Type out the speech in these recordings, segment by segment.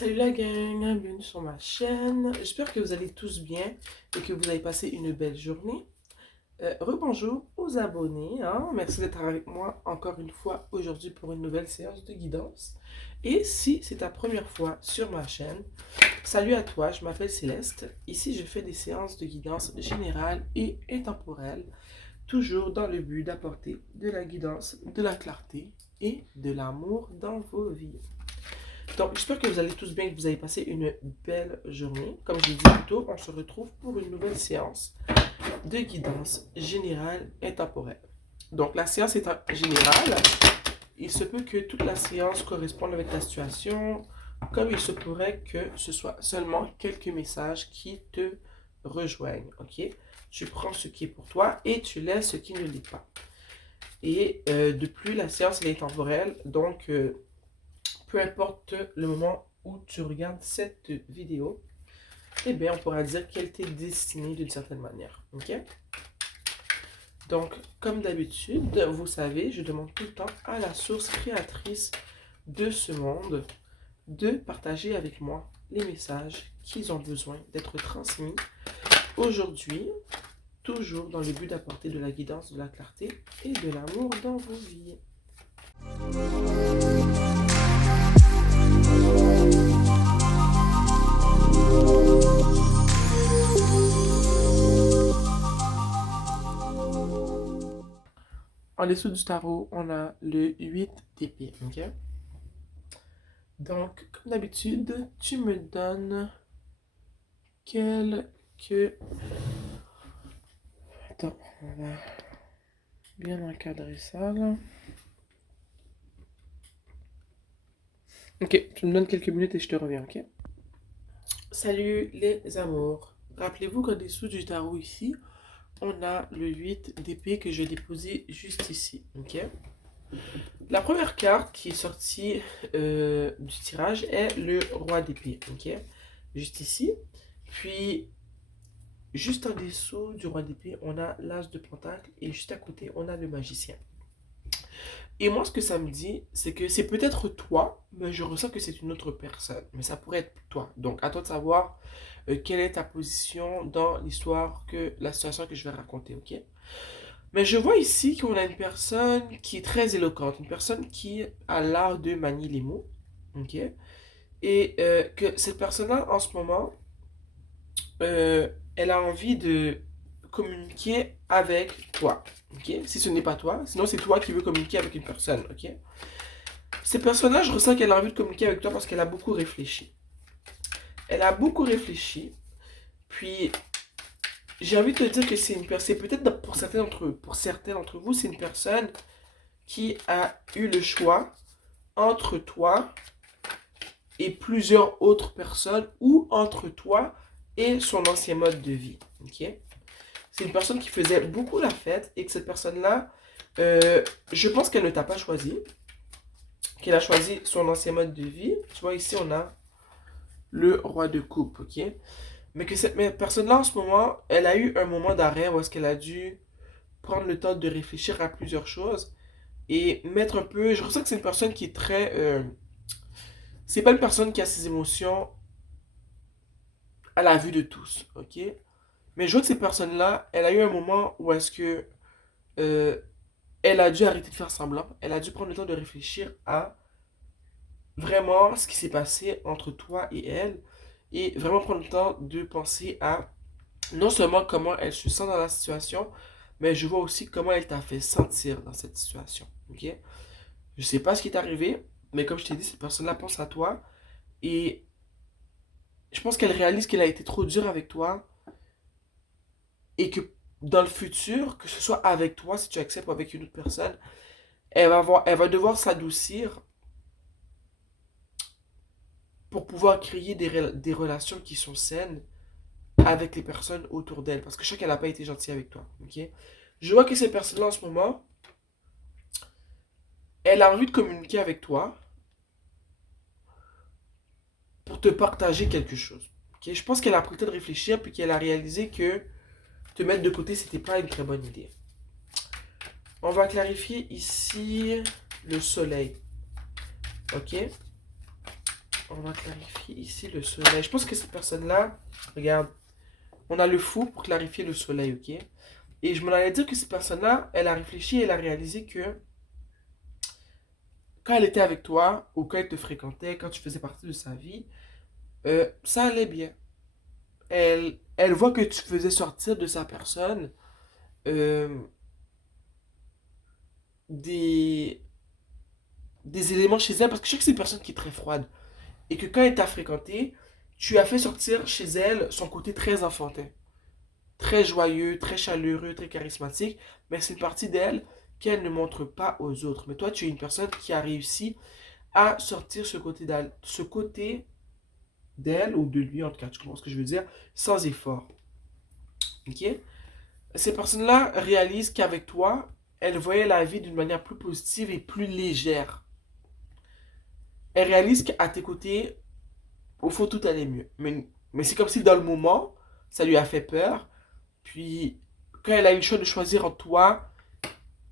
Salut la gang, bienvenue sur ma chaîne. J'espère que vous allez tous bien et que vous avez passé une belle journée. Rebonjour aux abonnés, hein. Merci d'être avec moi encore une fois aujourd'hui pour une nouvelle séance de guidance. Et si c'est ta première fois sur ma chaîne, salut à toi, je m'appelle Céleste. Ici, je fais des séances de guidance générale et intemporelle, toujours dans le but d'apporter de la guidance, de la clarté et de l'amour dans vos vies. Donc, j'espère que vous allez tous bien, que vous avez passé une belle journée. Comme je l'ai dit plus tôt, on se retrouve pour une nouvelle séance de guidance générale intemporelle. Donc, la séance est générale. Il se peut que toute la séance corresponde avec ta situation, comme il se pourrait que ce soit seulement quelques messages qui te rejoignent. Ok? Tu prends ce qui est pour toi et tu laisses ce qui ne l'est pas. Et de plus, la séance elle est temporelle, donc peu importe le moment où tu regardes cette vidéo, eh bien, on pourra dire qu'elle t'est destinée d'une certaine manière. Ok? Donc, comme d'habitude, vous savez, je demande tout le temps à la source créatrice de ce monde de partager avec moi les messages qu'ils ont besoin d'être transmis aujourd'hui, toujours dans le but d'apporter de la guidance, de la clarté et de l'amour dans vos vies. En dessous du tarot, on a le 8 d'épée, ok? Donc, comme d'habitude, tu me donnes quelques... Attends, on va bien encadrer ça, là. Ok, tu me donnes quelques minutes et je te reviens, ok? Salut les amours. Rappelez-vous qu'en dessous du tarot ici, on a le 8 d'épée que je vais déposer juste ici, ok? La première carte qui est sortie du tirage est le roi d'épée, ok? Juste ici. Puis, juste en dessous du roi d'épée, on a l'as de pentacle et juste à côté, on a le magicien. Et moi, ce que ça me dit, c'est que c'est peut-être toi, mais je ressens que c'est une autre personne. Mais ça pourrait être toi. Donc, à toi de savoir quelle est ta position dans l'histoire, la situation que je vais raconter, ok? Mais je vois ici qu'on a une personne qui est très éloquente, une personne qui a l'art de manier les mots, ok? Et que cette personne-là, en ce moment, elle a envie de communiquer avec toi, ok? Si ce n'est pas toi, sinon c'est toi qui veux communiquer avec une personne, ok? Cette personne-là, je ressens qu'elle a envie de communiquer avec toi parce qu'elle a beaucoup réfléchi. Elle a beaucoup réfléchi, puis j'ai envie de te dire que c'est une personne, peut-être pour certains d'entre vous, c'est une personne qui a eu le choix entre toi et plusieurs autres personnes ou entre toi et son ancien mode de vie. Ok? C'est une personne qui faisait beaucoup la fête et que cette personne-là, je pense qu'elle ne t'a pas choisi, qu'elle a choisi son ancien mode de vie. Tu vois, ici, on a le roi de coupe, ok? Mais que cette personne-là, en ce moment, elle a eu un moment d'arrêt où est-ce qu'elle a dû prendre le temps de réfléchir à plusieurs choses et mettre un peu... Je ressens que c'est une personne qui est très... c'est pas une personne qui a ses émotions à la vue de tous, ok? Mais je vois que cette personne-là, elle a eu un moment où est-ce que euh, elle a dû arrêter de faire semblant. Elle a dû prendre le temps de réfléchir à vraiment ce qui s'est passé entre toi et elle. Et vraiment prendre le temps de penser à non seulement comment elle se sent dans la situation, mais je vois aussi comment elle t'a fait sentir dans cette situation. Ok? Je sais pas ce qui est arrivé, mais comme je t'ai dit, cette personne-là pense à toi. Et je pense qu'elle réalise qu'elle a été trop dure avec toi. Et que dans le futur, que ce soit avec toi, si tu acceptes ou avec une autre personne, elle va devoir s'adoucir pour pouvoir créer des relations qui sont saines avec les personnes autour d'elle. Parce que je sais qu'elle n'a pas été gentille avec toi. Ok? Je vois que cette personne-là en ce moment, elle a envie de communiquer avec toi pour te partager quelque chose. Ok? Je pense qu'elle a pris le temps de réfléchir puis qu'elle a réalisé que te mettre de côté, c'était pas une très bonne idée. On va clarifier ici le soleil. Ok? On va clarifier ici le soleil. Je pense que cette personne-là, regarde, on a le fou pour clarifier le soleil, ok? Et je m'en allais dire que cette personne-là, elle a réfléchi, elle a réalisé que quand elle était avec toi, ou quand elle te fréquentait, quand tu faisais partie de sa vie, ça allait bien. Elle voit que tu faisais sortir de sa personne euh, des, des éléments chez elle, parce que je sais que c'est une personne qui est très froide. Et que quand elle t'a fréquenté, tu as fait sortir chez elle son côté très enfantin. Très joyeux, très chaleureux, très charismatique. Mais c'est une partie d'elle qu'elle ne montre pas aux autres. Mais toi, tu es une personne qui a réussi à sortir ce côté d'elle, ou de lui en tout cas, tu comprends ce que je veux dire, sans effort. Ok? Ces personnes-là réalisent qu'avec toi, elles voyaient la vie d'une manière plus positive et plus légère. Elles réalisent qu'à tes côtés, au fond, tout allait mieux. Mais c'est comme si dans le moment, ça lui a fait peur. Puis, quand elle a eu le choix de choisir entre toi,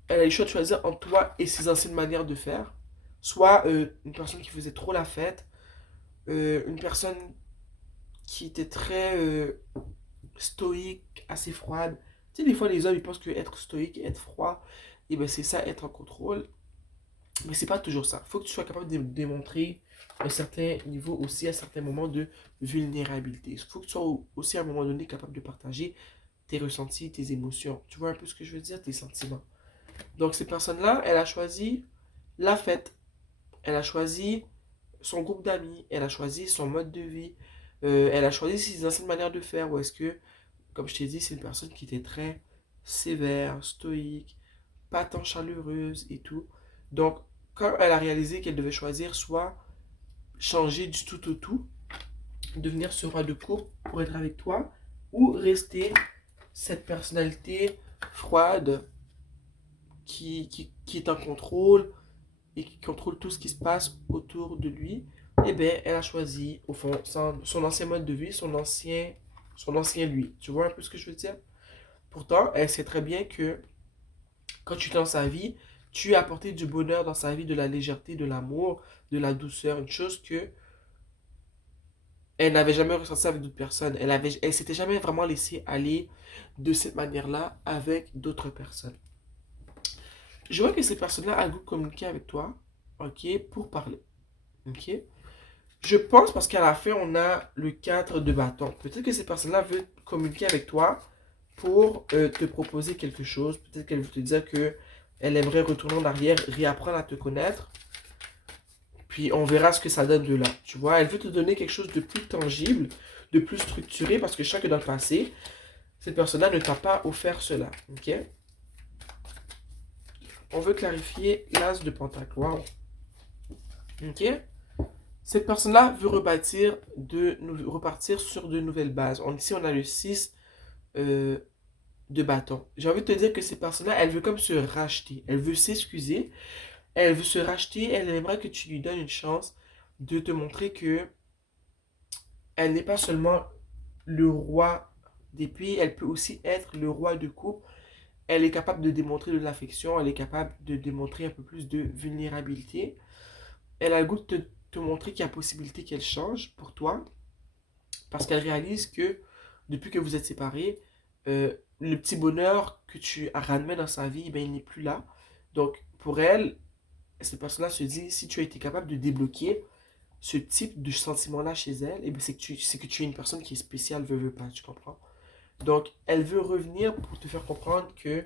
elle a eu le choix de choisir entre toi et ses anciennes manières de faire. Soit une personne qui faisait trop la fête, une personne qui était très stoïque, assez froide. Tu sais, des fois, les hommes, ils pensent que être stoïque et être froid, et ben c'est ça, être en contrôle. Mais c'est pas toujours ça. Il faut que tu sois capable de démontrer un certain niveau aussi à certains moments de vulnérabilité. Il faut que tu sois aussi à un moment donné capable de partager tes ressentis, tes émotions. Tu vois un peu ce que je veux dire, tes sentiments. Donc cette personne-là, elle a choisi la fête. Elle a choisi son groupe d'amis. Elle a choisi son mode de vie. Elle a choisi ses anciennes manières de faire. Ou est-ce que, comme je t'ai dit, c'est une personne qui était très sévère, stoïque, pas tant chaleureuse et tout. Donc, quand elle a réalisé qu'elle devait choisir soit changer du tout au tout, devenir ce roi de cour pour être avec toi, ou rester cette personnalité froide qui est en contrôle et qui contrôle tout ce qui se passe autour de lui, eh bien, elle a choisi, au fond, son ancien mode de vie, son ancien lui. Tu vois un peu ce que je veux dire? Pourtant, elle sait très bien que quand tu es dans sa vie, tu as apporté du bonheur dans sa vie, de la légèreté, de l'amour, de la douceur, une chose que elle n'avait jamais ressenti avec d'autres personnes. Elle s'était jamais vraiment laissée aller de cette manière-là avec d'autres personnes. Je vois que ces personnes-là a le goût de communiquer avec toi, ok, pour parler, ok. Je pense parce qu'à la fin, on a le 4 de bâton. Peut-être que ces personnes-là veulent communiquer avec toi pour te proposer quelque chose. Peut-être qu'elle veut te dire que elle aimerait retourner en arrière, réapprendre à te connaître. Puis on verra ce que ça donne de là. Tu vois, elle veut te donner quelque chose de plus tangible, de plus structuré, parce que je sais que dans le passé, cette personne-là ne t'a pas offert cela. Ok? On veut clarifier l'as de pentacle. Wow. Ok? Cette personne-là veut repartir sur de nouvelles bases. Ici, on a le 6 euh, de bâton. J'ai envie de te dire que cette personne-là, elle veut comme se racheter. Elle veut s'excuser. Elle veut se racheter. Elle aimerait que tu lui donnes une chance de te montrer que elle n'est pas seulement le roi d'épée, elle peut aussi être le roi de coupe. Elle est capable de démontrer de l'affection. Elle est capable de démontrer un peu plus de vulnérabilité. Elle a le goût de te montrer qu'il y a possibilité qu'elle change pour toi. Parce qu'elle réalise que depuis que vous êtes séparés, le petit bonheur que tu as ramené dans sa vie, ben, il n'est plus là. Donc, pour elle, cette personne-là se dit, si tu as été capable de débloquer ce type de sentiment-là chez elle, eh bien, c'est que tu es une personne qui est spéciale, veut pas, tu comprends? Donc, elle veut revenir pour te faire comprendre que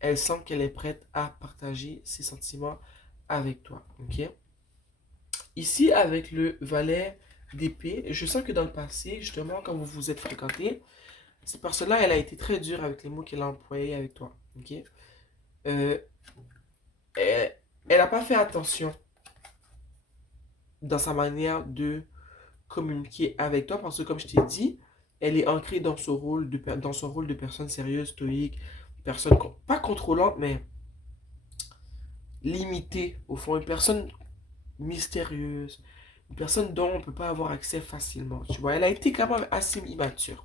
elle sent qu'elle est prête à partager ses sentiments avec toi. Ok? Ici, avec le valet d'épée, je sens que dans le passé, justement, quand vous vous êtes fréquentés, cette personne-là, elle a été très dure avec les mots qu'elle a employés avec toi. Ok? Euh, elle n'a pas fait attention dans sa manière de communiquer avec toi parce que, comme je t'ai dit, elle est ancrée dans son rôle de personne sérieuse, stoïque, personne pas contrôlante, mais limitée, au fond, une personne mystérieuse, une personne dont on ne peut pas avoir accès facilement. Tu vois, elle a été quand même assez immature.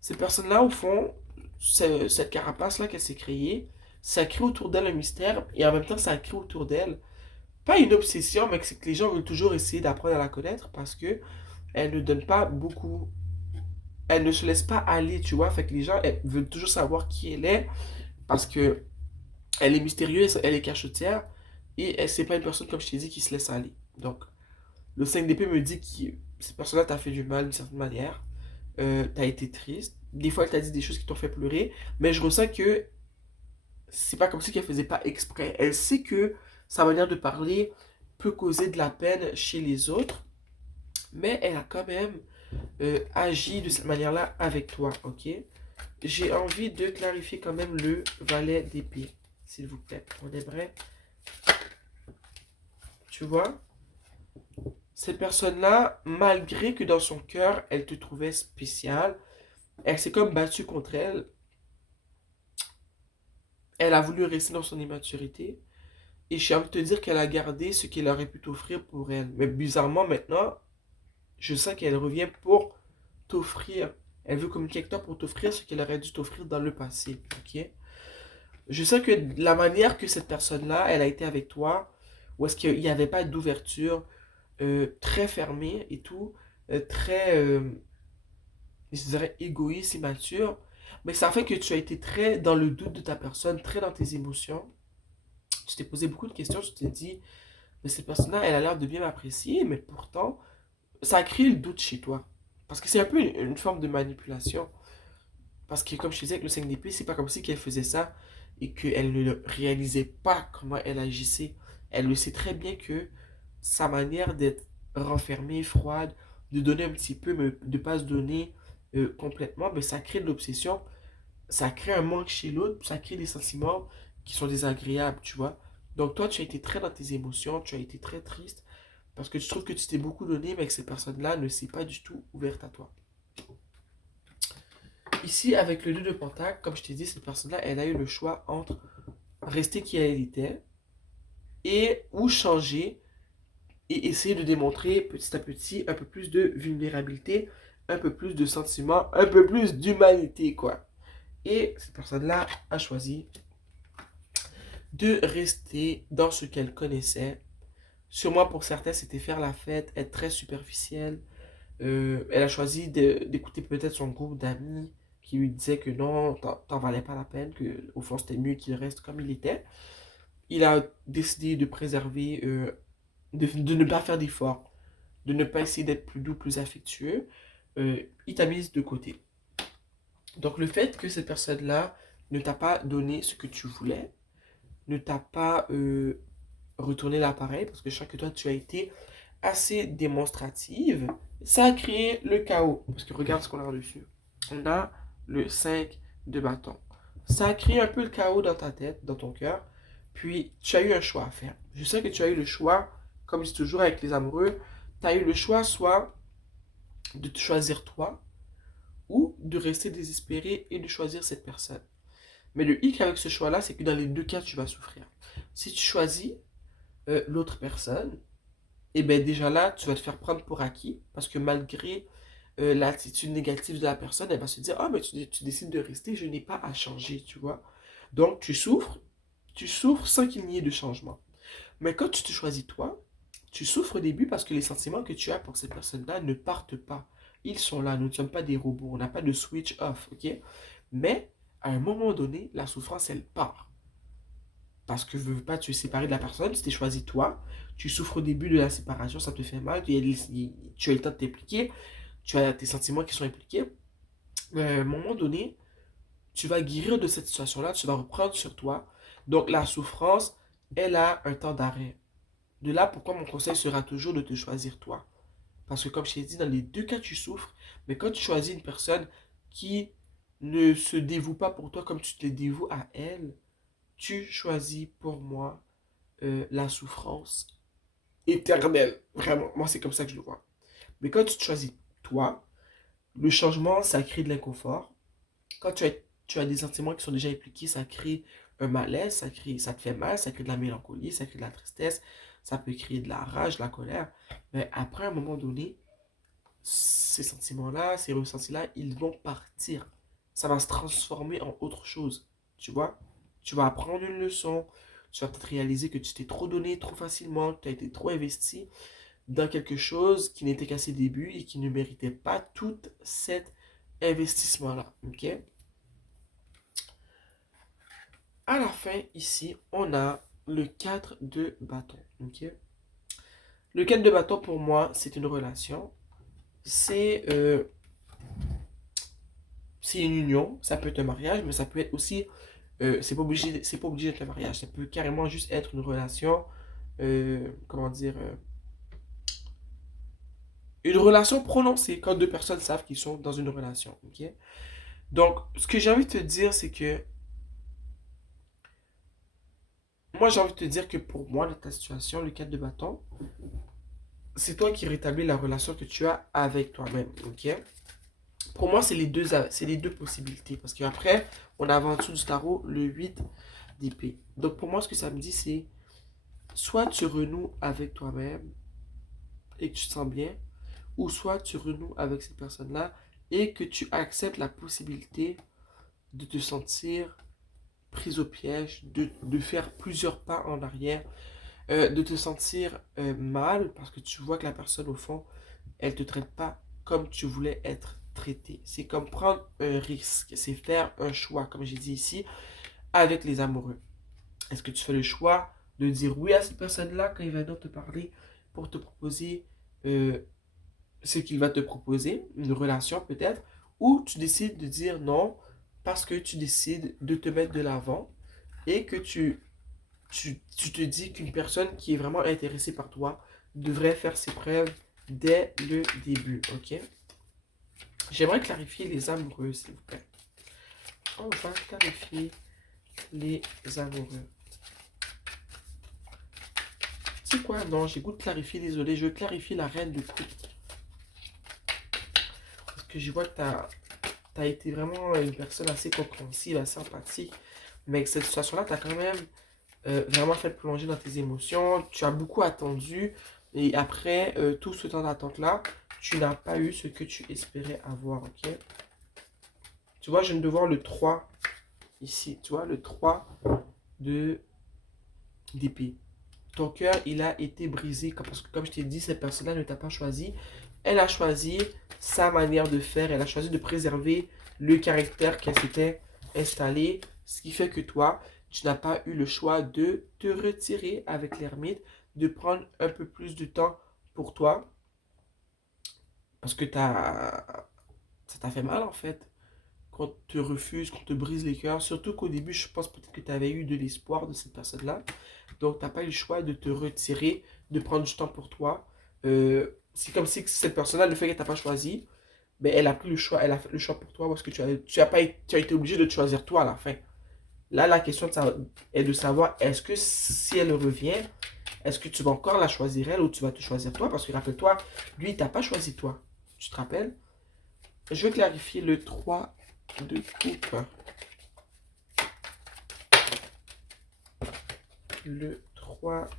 Ces personnes-là, au fond, cette carapace-là qu'elle s'est créée, ça crée autour d'elle un mystère et en même temps, ça crée autour d'elle pas une obsession, mais que c'est que les gens veulent toujours essayer d'apprendre à la connaître parce que elle ne donne pas beaucoup, elle ne se laisse pas aller, tu vois. Fait que les gens veulent toujours savoir qui elle est parce que elle est mystérieuse, elle est cachotière et c'est pas une personne, comme je t'ai dit, qui se laisse aller. Donc, le 5 d'épée me dit que cette personne-là t'a fait du mal d'une certaine manière. T'as été triste. Des fois, elle t'a dit des choses qui t'ont fait pleurer. Mais je ressens que c'est pas comme si qu'elle faisait pas exprès. Elle sait que sa manière de parler peut causer de la peine chez les autres. Mais elle a quand même agi de cette manière-là avec toi, ok? J'ai envie de clarifier quand même le valet d'épée, s'il vous plaît. On aimerait, tu vois, cette personne-là, malgré que dans son cœur, elle te trouvait spéciale, elle s'est comme battue contre elle. Elle a voulu rester dans son immaturité. Et j'ai envie de te dire qu'elle a gardé ce qu'elle aurait pu t'offrir pour elle. Mais bizarrement, maintenant, je sens qu'elle revient pour t'offrir. Elle veut communiquer avec toi pour t'offrir ce qu'elle aurait dû t'offrir dans le passé. Ok? Je sens que la manière que cette personne-là, elle a été avec toi, où est-ce qu'il n'y avait pas d'ouverture, très fermée et tout, très, je dirais, égoïste, immature, mais ça fait que tu as été très dans le doute de ta personne, très dans tes émotions. Tu t'es posé beaucoup de questions, tu t'es dit, mais cette personne-là, elle a l'air de bien m'apprécier, mais pourtant, ça a créé le doute chez toi. Parce que c'est un peu une forme de manipulation. Parce que comme je te disais avec le 5 d'épée, c'est pas comme si qu'elle faisait ça et qu'elle ne réalisait pas comment elle agissait. Elle le sait très bien que sa manière d'être renfermée, froide, de donner un petit peu, mais de ne pas se donner complètement, mais ça crée de l'obsession, ça crée un manque chez l'autre, ça crée des sentiments qui sont désagréables, tu vois. Donc toi, tu as été très dans tes émotions, tu as été très triste, parce que tu trouves que tu t'es beaucoup donné, mais que cette personne-là ne s'est pas du tout ouverte à toi. Ici, avec le 2 de Pentacle, comme je t'ai dit, cette personne-là, elle a eu le choix entre rester qui elle était et ou changer et essayer de démontrer petit à petit un peu plus de vulnérabilité, un peu plus de sentiments, un peu plus d'humanité, quoi. Et cette personne-là a choisi de rester dans ce qu'elle connaissait. Sûrement pour certains, c'était faire la fête, être très superficielle. Elle a choisi d'écouter peut-être son groupe d'amis qui lui disait que non, t'en valais pas la peine, que au fond c'était mieux qu'il reste comme il était. Il a décidé de préserver, de ne pas faire d'efforts, de ne pas essayer d'être plus doux, plus affectueux. Il t'a mise de côté. Donc le fait que cette personne-là ne t'a pas donné ce que tu voulais, ne t'a pas retourné l'appareil, parce que je sens que toi tu as été assez démonstrative, ça a créé le chaos. Parce que regarde ce qu'on a dessus. On a le 5 de bâton. Ça a créé un peu le chaos dans ta tête, dans ton cœur. Puis tu as eu un choix à faire. Je sais que tu as eu le choix, comme je dis toujours avec les amoureux, tu as eu le choix soit de te choisir toi ou de rester désespéré et de choisir cette personne. Mais le hic avec ce choix-là, c'est que dans les deux cas, tu vas souffrir. Si tu choisis l'autre personne, et bien déjà là, tu vas te faire prendre pour acquis parce que malgré l'attitude négative de la personne, elle va se dire, ah, mais tu décides de rester, je n'ai pas à changer, tu vois. Donc tu souffres sans qu'il n'y ait de changement. Mais quand tu te choisis toi, tu souffres au début parce que les sentiments que tu as pour cette personne-là ne partent pas. Ils sont là, nous ne sommes pas des robots, on n'a pas de switch off, ok? Mais à un moment donné, la souffrance, elle part. Parce que je veux pas te séparer de la personne, tu t'es choisi toi, tu souffres au début de la séparation, ça te fait mal, tu as le temps de t'impliquer, tu as tes sentiments qui sont impliqués. Mais à un moment donné, tu vas guérir de cette situation-là, tu vas reprendre sur toi. Donc la souffrance, elle a un temps d'arrêt. De là, pourquoi mon conseil sera toujours de te choisir toi. Parce que comme je t'ai dit, dans les deux cas, tu souffres, mais quand tu choisis une personne qui ne se dévoue pas pour toi comme tu te dévoues à elle, tu choisis pour moi la souffrance éternelle. Vraiment, moi c'est comme ça que je le vois. Mais quand tu te choisis toi, le changement, ça crée de l'inconfort. Quand tu as des sentiments qui sont déjà impliqués, ça crée un malaise, ça te fait mal, ça crée de la mélancolie, ça crée de la tristesse, ça peut créer de la rage, de la colère. Mais après un moment donné, ces sentiments-là, ces ressentis-là, ils vont partir. Ça va se transformer en autre chose. Tu vois? Tu vas apprendre une leçon, tu vas peut-être réaliser que tu t'es trop donné trop facilement, que tu as été trop investi dans quelque chose qui n'était qu'à ses débuts et qui ne méritait pas tout cet investissement-là. OK? À la fin, ici, on a le 4 de bâton. OK? Le 4 de bâton, pour moi, c'est une relation. C'est une union. Ça peut être un mariage, mais ça peut être aussi... c'est pas obligé d'être un mariage. Ça peut carrément juste être une relation... comment dire... une relation prononcée, quand deux personnes savent qu'ils sont dans une relation. OK? Donc, ce que j'ai envie de te dire, c'est que... Moi, j'ai envie de te dire que pour moi, dans ta situation, le 4 de bâton, c'est toi qui rétablis la relation que tu as avec toi-même. OK? Pour moi, c'est les deux possibilités. Parce qu'après, on a en dessous du tarot le 8 d'épée. Donc, pour moi, ce que ça me dit, c'est soit tu renoues avec toi-même et que tu te sens bien, ou soit tu renoues avec cette personne-là et que tu acceptes la possibilité de te sentir prise au piège, de faire plusieurs pas en arrière, de te sentir mal parce que tu vois que la personne, au fond, elle ne te traite pas comme tu voulais être traité. C'est comme prendre un risque, c'est faire un choix, comme j'ai dit ici, avec les amoureux. Est-ce que tu fais le choix de dire oui à cette personne-là quand il va venir te parler pour te proposer euh, ce qu'il va te proposer, une relation peut-être, ou tu décides de dire non parce que tu décides de te mettre de l'avant et que tu te dis qu'une personne qui est vraiment intéressée par toi devrait faire ses preuves dès le début, ok? J'aimerais clarifier les amoureux, s'il vous plaît. On va clarifier les amoureux. C'est quoi? Non, j'ai goût de clarifier, désolé. Je veux clarifier la reine de coupe. Parce que je vois que tu as été vraiment une personne assez compréhensive, assez empathique. Mais avec cette situation-là, tu as quand même vraiment fait plonger dans tes émotions. Tu as beaucoup attendu. Et après tout ce temps d'attente-là, tu n'as pas eu ce que tu espérais avoir, ok? Tu vois, je viens de voir le 3 ici. Tu vois, le 3 de d'épée. Ton cœur, il a été brisé. Parce que comme je t'ai dit, cette personne-là ne t'a pas choisi. Elle a choisi sa manière de faire. Elle a choisi de préserver le caractère qu'elle s'était installé. Ce qui fait que toi, tu n'as pas eu le choix de te retirer avec l'ermite, de prendre un peu plus de temps pour toi. Parce que ça t'a fait mal en fait. Qu'on te refuse, qu'on te brise les cœurs. Surtout qu'au début, je pense peut-être que tu avais eu de l'espoir de cette personne-là. Donc, tu n'as pas eu le choix de te retirer, de prendre du temps pour toi. C'est comme si cette personne-là, le fait qu'elle t'a pas choisi, ben, elle a pris le choix, elle a fait le choix pour toi parce que tu as été obligé de te choisir toi à la fin. Là, la question est de savoir, est-ce que si elle revient, est-ce que tu vas encore la choisir elle ou tu vas te choisir toi? Parce que rappelle-toi, lui, il t'a pas choisi toi. Tu te rappelles? Je vais clarifier le 3 de coupe. Le 3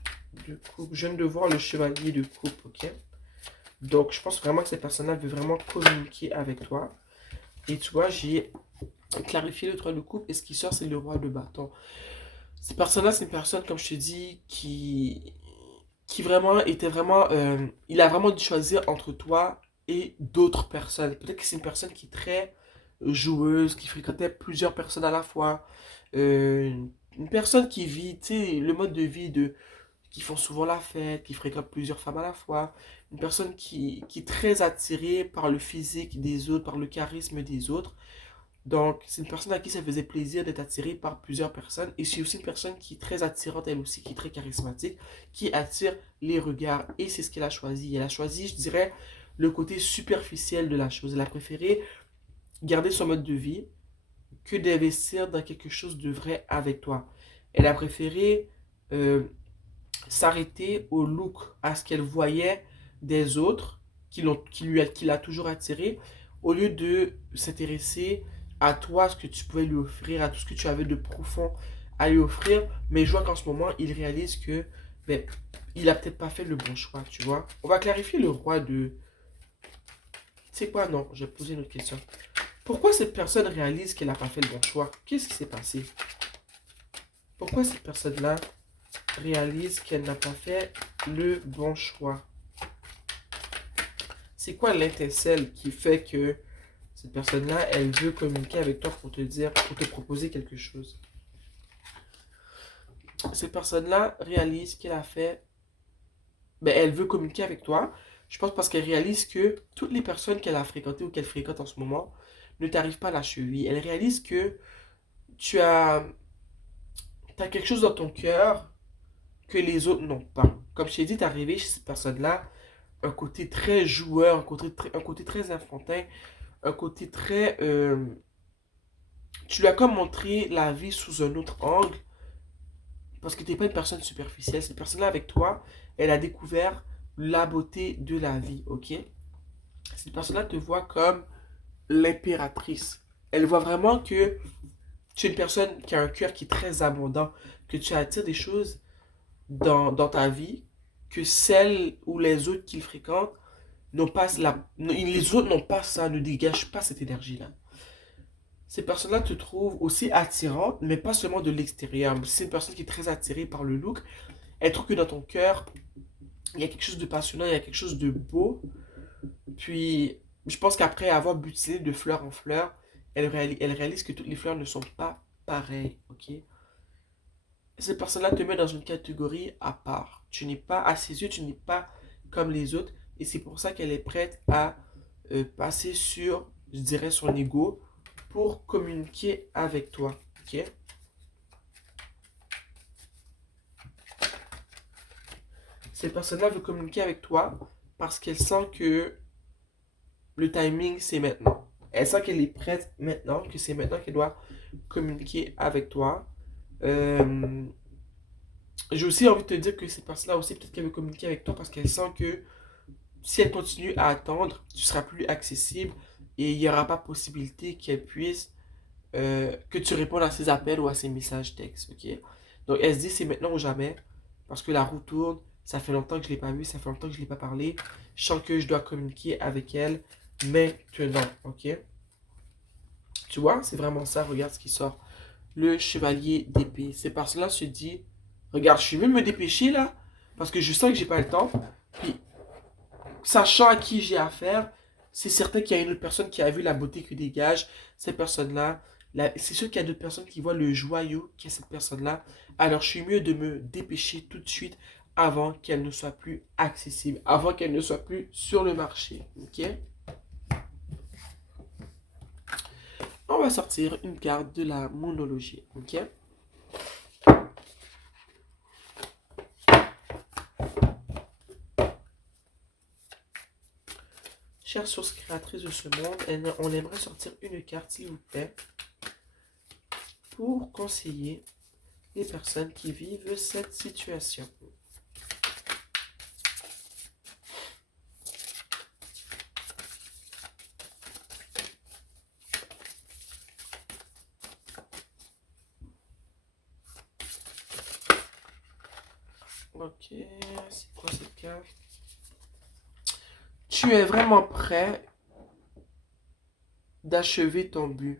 de coupe. Je viens de voir le chevalier de coupe, ok? Donc, je pense vraiment que cette personne-là veut vraiment communiquer avec toi. Et tu vois, j'ai clarifié le 3 de coupe et ce qui sort, c'est le roi de bâton. Cette personne-là, c'est une personne, comme je te dis, qui vraiment était vraiment... il a vraiment dû choisir entre toi et d'autres personnes. Peut-être que c'est une personne qui est très joueuse, qui fréquentait plusieurs personnes à la fois. Euh, une personne qui vit, tu sais, le mode de vie qui font souvent la fête, qui fréquentent plusieurs femmes à la fois. Une personne qui est très attirée par le physique des autres, par le charisme des autres. Donc, c'est une personne à qui ça faisait plaisir d'être attirée par plusieurs personnes. Et c'est aussi une personne qui est très attirante, elle aussi, qui est très charismatique, qui attire les regards. Et c'est ce qu'elle a choisi. Elle a choisi, je dirais, le côté superficiel de la chose. Elle a préféré garder son mode de vie que d'investir dans quelque chose de vrai avec toi. Elle a préféré euh, s'arrêter au look, à ce qu'elle voyait des autres, qui l'a toujours attiré, au lieu de s'intéresser à toi, à ce que tu pouvais lui offrir, à tout ce que tu avais de profond à lui offrir. Mais je vois qu'en ce moment, il réalise que ben, il a peut-être pas fait le bon choix, tu vois. On va clarifier le roi de... C'est quoi? Non, je vais poser une autre question. Pourquoi cette personne réalise qu'elle n'a pas fait le bon choix? Qu'est-ce qui s'est passé? Pourquoi cette personne-là réalise qu'elle n'a pas fait le bon choix. C'est quoi l'étincelle qui fait que cette personne-là, elle veut communiquer avec toi pour te dire, pour te proposer quelque chose? Cette personne-là réalise qu'elle a fait, ben, elle veut communiquer avec toi. Je pense parce qu'elle réalise que toutes les personnes qu'elle a fréquentées ou qu'elle fréquente en ce moment ne t'arrivent pas à la cheville. Elle réalise que tu as, t'as quelque chose dans ton cœur que les autres n'ont pas. Comme je t'ai dit, t'es arrivé chez cette personne-là, un côté très joueur, un côté très enfantin, un côté très... tu lui as comme montré la vie sous un autre angle, parce que tu n'es pas une personne superficielle. Cette personne-là avec toi, elle a découvert la beauté de la vie, ok? Cette personne-là te voit comme l'impératrice. Elle voit vraiment que tu es une personne qui a un cœur qui est très abondant, que tu attires des choses dans ta vie que celles ou les autres qui le fréquentent n'ont pas les autres n'ont pas ça, ne dégagent pas cette énergie-là. Ces personnes-là te trouvent aussi attirante, mais pas seulement de l'extérieur. C'est une personne qui est très attirée par le look. Elle trouve que dans ton cœur, il y a quelque chose de passionnant, il y a quelque chose de beau. Puis, je pense qu'après avoir butiné de fleur en fleur, elle réalise que toutes les fleurs ne sont pas pareilles, ok? Cette personne-là te met dans une catégorie à part. Tu n'es pas, à ses yeux, tu n'es pas comme les autres. Et c'est pour ça qu'elle est prête à passer sur, je dirais, son ego pour communiquer avec toi. Ok? Cette personne-là veut communiquer avec toi parce qu'elle sent que le timing, c'est maintenant. Elle sent qu'elle est prête maintenant, que c'est maintenant qu'elle doit communiquer avec toi. Euh, J'ai aussi envie de te dire que cette personne-là aussi, peut-être qu'elle veut communiquer avec toi parce qu'elle sent que si elle continue à attendre, tu seras plus accessible et il n'y aura pas possibilité qu'elle puisse, que tu répondes à ses appels ou à ses messages textes, ok? Donc elle se dit c'est maintenant ou jamais parce que la roue tourne, ça fait longtemps que je ne l'ai pas vue, ça fait longtemps que je ne l'ai pas parlé, je sens que je dois communiquer avec elle maintenant, ok? Tu vois, c'est vraiment ça, regarde ce qui sort. Le chevalier d'épée. Ces personnes-là se dit, regarde, je suis venu me dépêcher là, parce que je sens que j'ai pas le temps. Puis, sachant à qui j'ai affaire, c'est certain qu'il y a une autre personne qui a vu la beauté que dégage cette personne-là. C'est sûr qu'il y a d'autres personnes qui voient le joyau qu'est cette personne-là. Alors, je suis mieux de me dépêcher tout de suite avant qu'elle ne soit plus accessible, avant qu'elle ne soit plus sur le marché. Ok? On va sortir une carte de la monologie. Ok? Chère source créatrice de ce monde, on aimerait sortir une carte, s'il vous plaît, pour conseiller les personnes qui vivent cette situation. Ok, c'est quoi cette carte? Tu es vraiment prêt d'achever ton but.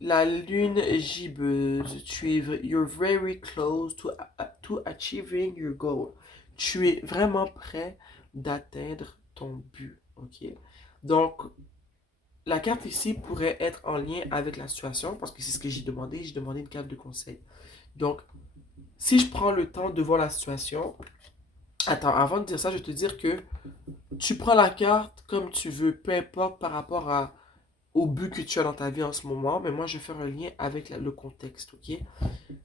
La lune gibbeuse. You're very close to achieving your goal. Tu es vraiment prêt d'atteindre ton but. Ok? Donc, la carte ici pourrait être en lien avec la situation parce que c'est ce que j'ai demandé. J'ai demandé une carte de conseil. Donc, si je prends le temps de voir la situation, attends, avant de dire ça, je vais te dire que tu prends la carte comme tu veux, peu importe par rapport au but que tu as dans ta vie en ce moment, mais moi je vais faire un lien avec le contexte, ok?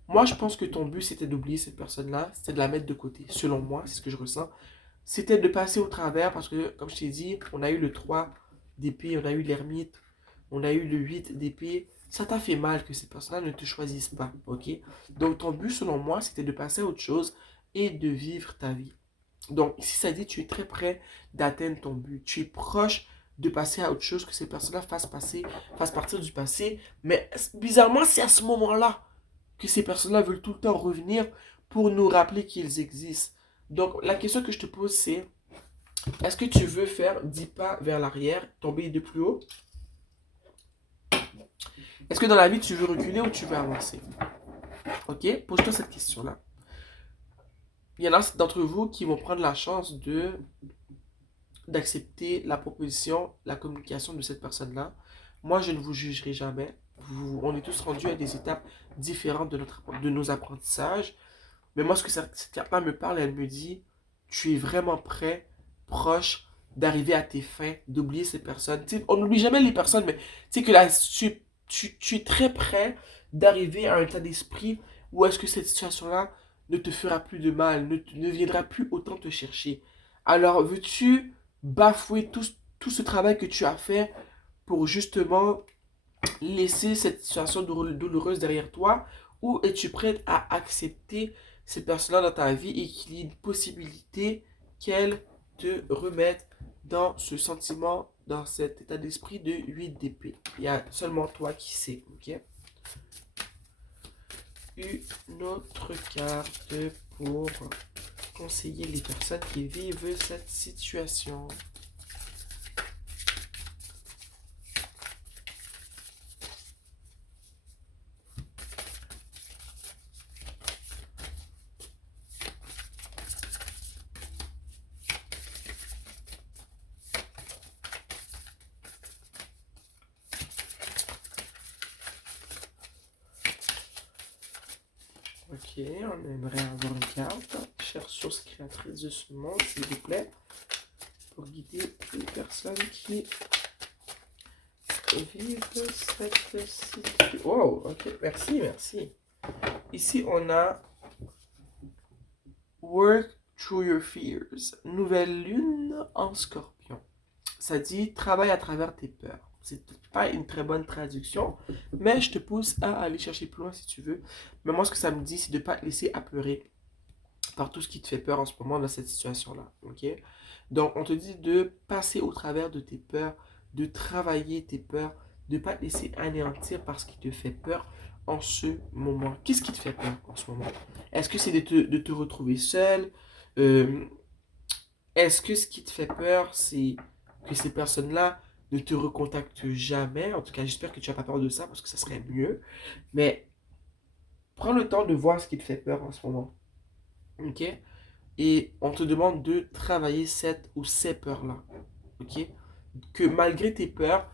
Moi je pense que ton but c'était d'oublier cette personne-là, c'était de la mettre de côté, selon moi, c'est ce que je ressens. C'était de passer au travers parce que, comme je t'ai dit, on a eu le 3 d'épée, on a eu l'ermite, on a eu le 8 d'épée. Ça t'a fait mal que ces personnes-là ne te choisissent pas, ok? Donc ton but, selon moi, c'était de passer à autre chose et de vivre ta vie. Donc ici, ça dit tu es très près d'atteindre ton but. Tu es proche de passer à autre chose, que ces personnes-là fassent partir du passé. Mais bizarrement, c'est à ce moment-là que ces personnes-là veulent tout le temps revenir pour nous rappeler qu'ils existent. Donc la question que je te pose, c'est est-ce que tu veux faire 10 pas vers l'arrière, tomber de plus haut? Est-ce que dans la vie, tu veux reculer ou tu veux avancer? Ok? Pose-toi cette question-là. il y en a d'entre vous qui vont prendre la chance d'accepter la proposition, la communication de cette personne-là. Moi, je ne vous jugerai jamais. On est tous rendus à des étapes différentes de nos apprentissages. Mais moi, ce que cette carte-là me parle, elle me dit, tu es vraiment prêt, proche d'arriver à tes fins, d'oublier ces personnes. Tu sais, on n'oublie jamais les personnes, mais tu sais que là, tu es très prêt d'arriver à un état d'esprit où est-ce que cette situation-là ne te fera plus de mal, ne viendra plus autant te chercher. Alors, veux-tu bafouer tout ce travail que tu as fait pour justement laisser cette situation douloureuse derrière toi, ou es-tu prête à accepter ces personnes-là dans ta vie et qu'il y ait une possibilité qu'elles te remettent dans ce sentiment, dans cet état d'esprit de 8 d'épée. Il y a seulement toi qui sais, ok? Une autre carte pour conseiller les personnes qui vivent cette situation. Ok, on aimerait avoir une carte. Chère source créatrice de ce monde, s'il vous plaît, pour guider les personnes qui vivent cette situation. Wow, ok, merci. Ici, on a Work through your fears. Nouvelle lune en scorpion. Ça dit travaille à travers tes peurs. C'est pas une très bonne traduction, mais je te pousse à aller chercher plus loin si tu veux. Mais moi, ce que ça me dit, c'est de ne pas te laisser apeurer par tout ce qui te fait peur en ce moment dans cette situation-là. Ok? Donc, on te dit de passer au travers de tes peurs, de travailler tes peurs, de ne pas te laisser anéantir par ce qui te fait peur en ce moment. Qu'est-ce qui te fait peur en ce moment? Est-ce que c'est de te retrouver seul? Euh, Est-ce que ce qui te fait peur, c'est que ces personnes-là ne te recontactent jamais? En tout cas, j'espère que tu n'as pas peur de ça parce que ça serait mieux. Mais prends le temps de voir ce qui te fait peur en ce moment. Ok? Et on te demande de travailler cette ou ces peurs-là. Ok? Que malgré tes peurs,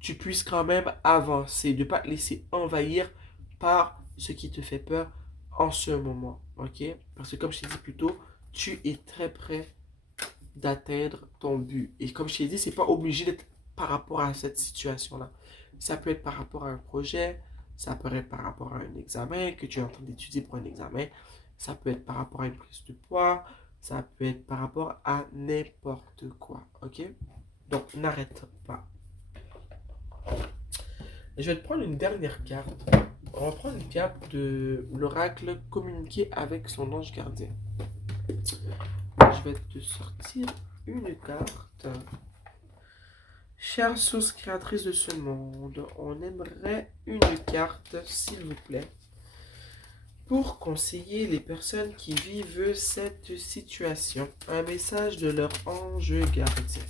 tu puisses quand même avancer, de ne pas te laisser envahir par ce qui te fait peur en ce moment. Ok? Parce que comme je t'ai dit plus tôt, tu es très près d'atteindre ton but. Et comme je t'ai dit, c'est pas obligé d'être par rapport à cette situation-là. Ça peut être par rapport à un projet, ça peut être par rapport à un examen, que tu es en train d'étudier pour un examen, ça peut être par rapport à une prise de poids, ça peut être par rapport à n'importe quoi. Ok? Donc, n'arrête pas. Je vais te prendre une dernière carte. On va prendre une carte de l'oracle communiquer avec son ange gardien. Je vais te sortir une carte. Chère source créatrice de ce monde, on aimerait une carte, s'il vous plaît, pour conseiller les personnes qui vivent cette situation. Un message de leur ange gardien.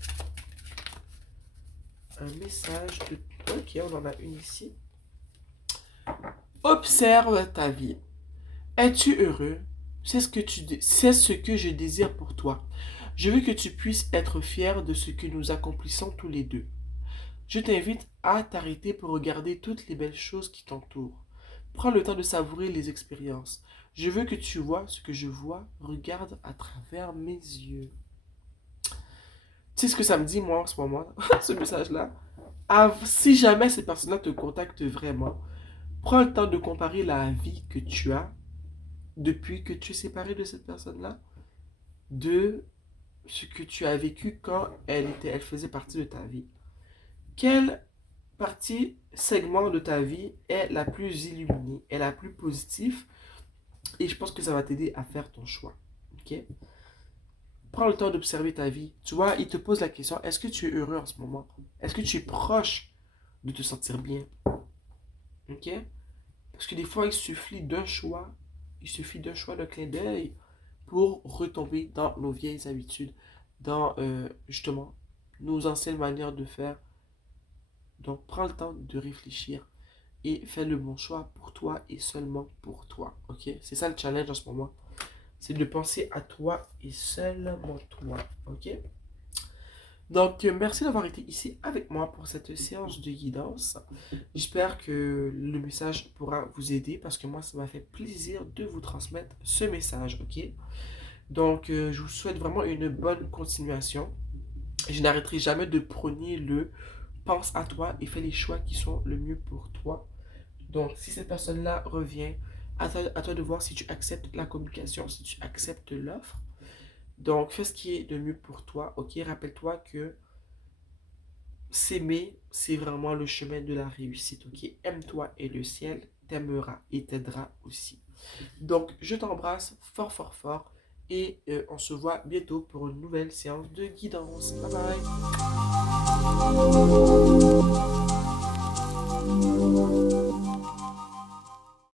Un message de... Ok, on en a une ici. Observe ta vie. Es-tu heureux? C'est ce que je désire pour toi. Je veux que tu puisses être fier de ce que nous accomplissons tous les deux. Je t'invite à t'arrêter pour regarder toutes les belles choses qui t'entourent. Prends le temps de savourer les expériences. Je veux que tu vois ce que je vois. Regarde à travers mes yeux. Tu sais ce que ça me dit, moi, en ce moment, ce message-là? Si jamais ces personnes-là te contactent vraiment, prends le temps de comparer la vie que tu as depuis que tu es séparé de cette personne-là, de ce que tu as vécu quand elle faisait partie de ta vie. Quelle partie, segment de ta vie est la plus illuminée, est la plus positive, et je pense que ça va t'aider à faire ton choix. Ok? Prends le temps d'observer ta vie. Tu vois, il te pose la question, est-ce que tu es heureux en ce moment? Est-ce que tu es proche de te sentir bien? Ok? Parce que des fois, il suffit d'un choix, d'un clin d'œil pour retomber dans nos vieilles habitudes, dans justement nos anciennes manières de faire. Donc, prends le temps de réfléchir et fais le bon choix pour toi et seulement pour toi. Ok? C'est ça le challenge en ce moment. c'est de penser à toi et seulement toi, ok? Donc, merci d'avoir été ici avec moi pour cette séance de guidance. J'espère que le message pourra vous aider parce que moi, ça m'a fait plaisir de vous transmettre ce message, ok? Donc, je vous souhaite vraiment une bonne continuation. Je n'arrêterai jamais de prôner le pense à toi et fais les choix qui sont le mieux pour toi. Donc, si cette personne-là revient, à toi de voir si tu acceptes la communication, si tu acceptes l'offre. Donc, fais ce qui est de mieux pour toi, ok? Rappelle-toi que s'aimer, c'est vraiment le chemin de la réussite, ok? Aime-toi et le ciel t'aimera et t'aidera aussi. Donc, je t'embrasse fort, fort, fort et on se voit bientôt pour une nouvelle séance de guidance. Bye bye!